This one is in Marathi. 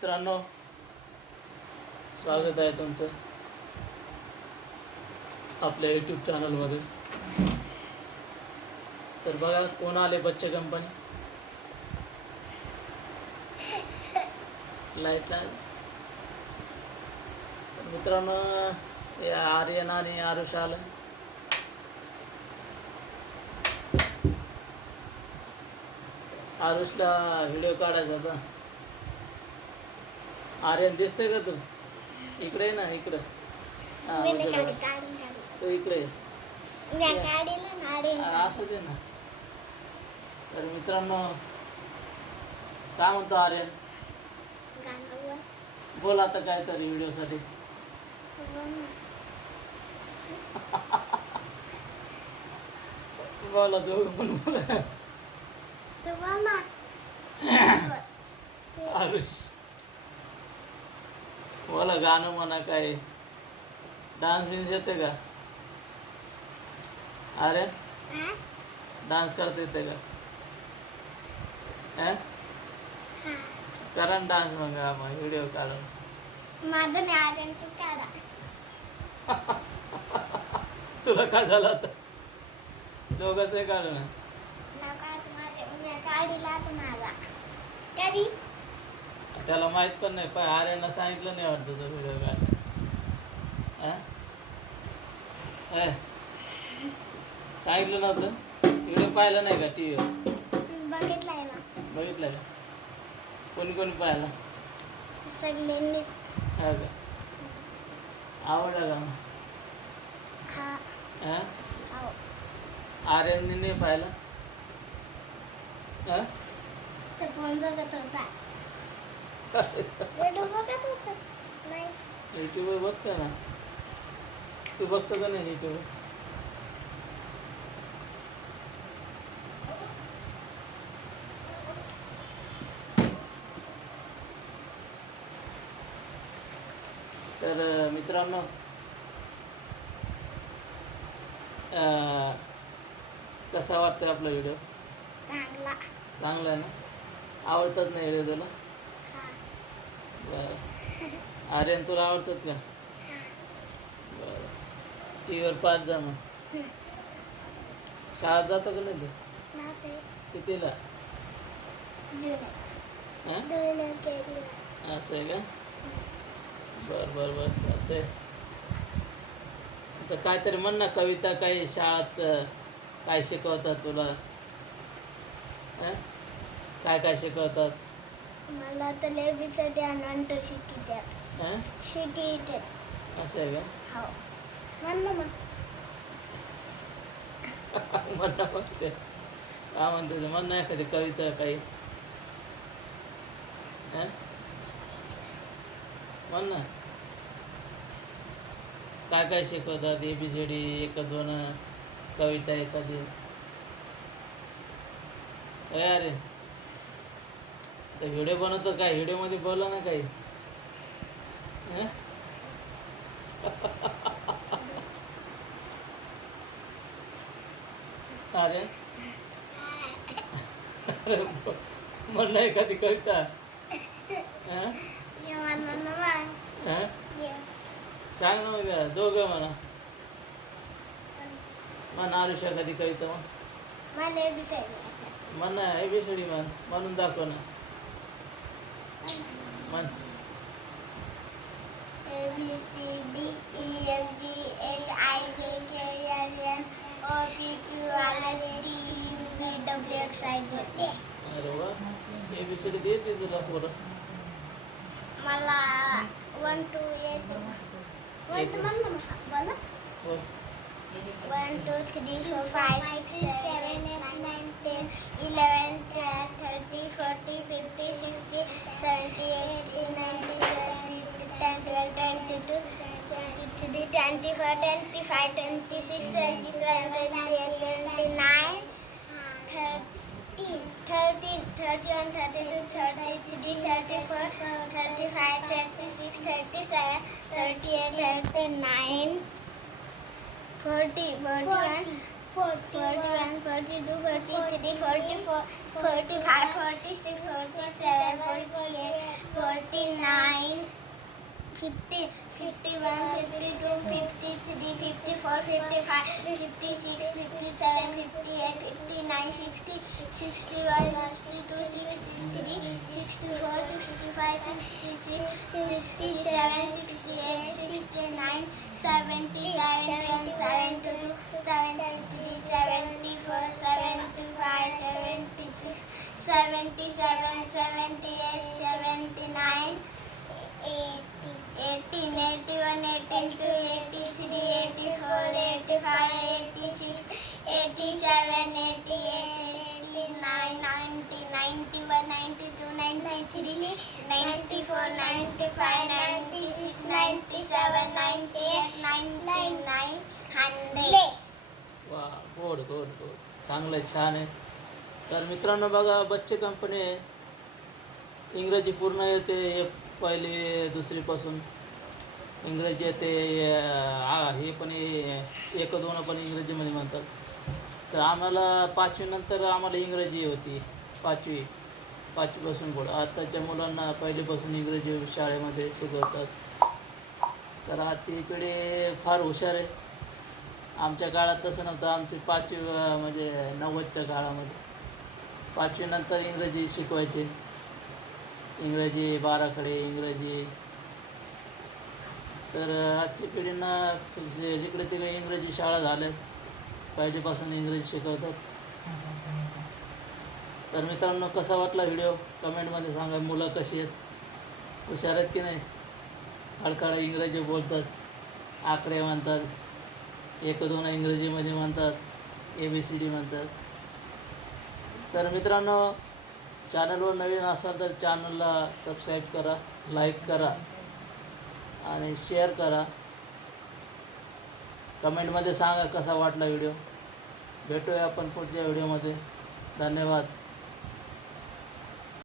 मित्रांनो, स्वागत आहे तुमचं आपल्या यूट्यूब चॅनलमध्ये. तर बघा कोण आले, बच्चे कंपनी. लाईट नाही. मित्रांनो, हे आर्यन आणि आरुष आलं. आरुषला व्हिडिओ काढायचा होता. आर्यन दिसतंय का तू? इकडे ये ना, इकडं. तू इकडे असं दे ना. तर मित्रांनो, काय म्हणतो आर्यन? बोल आता काहीतरी व्हिडिओसाठी. बोला, दोघं पण बोला. आरुष बोला, गाणं म्हणा, काय डान्स बिन्स येते का? अरे डान्स करता येते का? करा डान्स मग व्हिडिओ काढून. माझं नाही, आर्यनच काढा. तुला काय झालं आता? दोघंच काढू ना. त्याला माहित पण नाही, पण आर्यनला सांगितलं नाही वाटतं तो व्हिडिओ काढला. सांगितलं नव्हतं? व्हिडिओ पाहिला नाही का टीव्हीवर? बघितलाय ना. बघितलं का? कोणी कोणी पाहिला? सगळ्यांनीच. हा का? आवडला का? आर्यनने नाही पाहिला? तो फोन बघत होता. व्हिडिओ बघत होता. नाही, युट्यूबवर बघतो ना. तू बघतो का नाही युट्यूबवर? तर मित्रांनो, कसा वाटतोय आपला व्हिडिओ? चांगला. चांगला आहे ना? आवडतात ना व्हिडिओ तुला? बरं. आर्यन, तुला आवडतात का? बरं. टी व्हीवर पाच जा मग. शाळेत जातो का नाही तू? कितीला? असं आहे का? बरं बरं बरं, चालतंय. आता काहीतरी म्हण ना, कविता. काही शाळेत काय शिकवतात तुला? काय काय शिकवतात? मला तर लेबीसाठी अनंत शिकवितात. असं आहे का? हो. म्हण ना मग. म्हणा मग ते. काय म्हणते, म्हण ना एखादी कविता काही. म्हण ना. काय काय शिकवतात? ABCD, 1 2, कविता एखादी. अरे तर व्हिडिओ बनवतो काय? व्हिडिओमध्ये बोला ना काही. अरे म्हण ना एखादी कविता. सांग ना मग, दोघं म्हणा. म्हण आरुष एखादी कविता. म्हण म्हण ना, ABCD म्हण. म्हणून दाखव ना. म्हण. अरे वा, ABCD देते तुला पोरं. मला 1 2 येते. 1 2 म्हण ना मला. 1 2 3 4 5 6 7 8 9 10 11 12 13 14 15 16 17 18 19 20 21 22 23 24 25 26 27 28 29 30 31 32 33 34 35 36 37 38 39 40 41 41 42 43 44 45 46 47 48 49 50, 51, 52, 53, 54, 55, 56, 57, 58, 59, 60, 61, 62, 63, 64, 65, 66, 67, 68, 69, 70, 71, 72, 73, 74, 75, 76, 77, 78, 79, 18, 81, 82, 83, 84, 85, 86, 87, 88, 89, 90, 91, 92, 93, 94, 95, 96, 97, 98, 99, 100. वा, गोड गोड गोड, चांगलं आहे, छान आहे. तर मित्रांनो बघा, बच्चे कंपनी इंग्रजी पूर्ण येते, पहिली दुसरीपासून इंग्रजी येते. हे पण एक दोन पण इंग्रजीमध्ये म्हणतात. तर आम्हाला 5वी नंतर आम्हाला इंग्रजी होती, पाचवीपासून पुढं. आताच्या मुलांना पहिलीपासून इंग्रजी शाळेमध्ये शिकवतात. तर आजची पिढी फार हुशार आहे. आमच्या काळात तसं नव्हतं. आमची 5वी म्हणजे 90च्या काळामध्ये 5वी नंतर इंग्रजी शिकवायचे. इंग्रजी 12 इंग्रजी. तर आजची पिढींना जिकडे तिकडे इंग्रजी शाळा झाल्या, पहिलीपासून इंग्रजी शिकवतात. तर मित्रांनो, कसा वाटला व्हिडिओ कमेंटमध्ये सांगा. मुलं कशी आहेत, हुशार आहेत की नाही? खडखड इंग्रजी बोलतात, आकडे म्हणतात, 1-2 इंग्रजीमध्ये म्हणतात, ABCD म्हणतात. तर मित्रांनो, चॅनलवर नवीन असाल तर चॅनलला सबस्क्राईब करा, लाईक करा आणि शेअर करा. कमेंटमध्ये सांगा कसा वाटला व्हिडिओ. भेटूया आपण पुढच्या व्हिडिओमध्ये. धन्यवाद.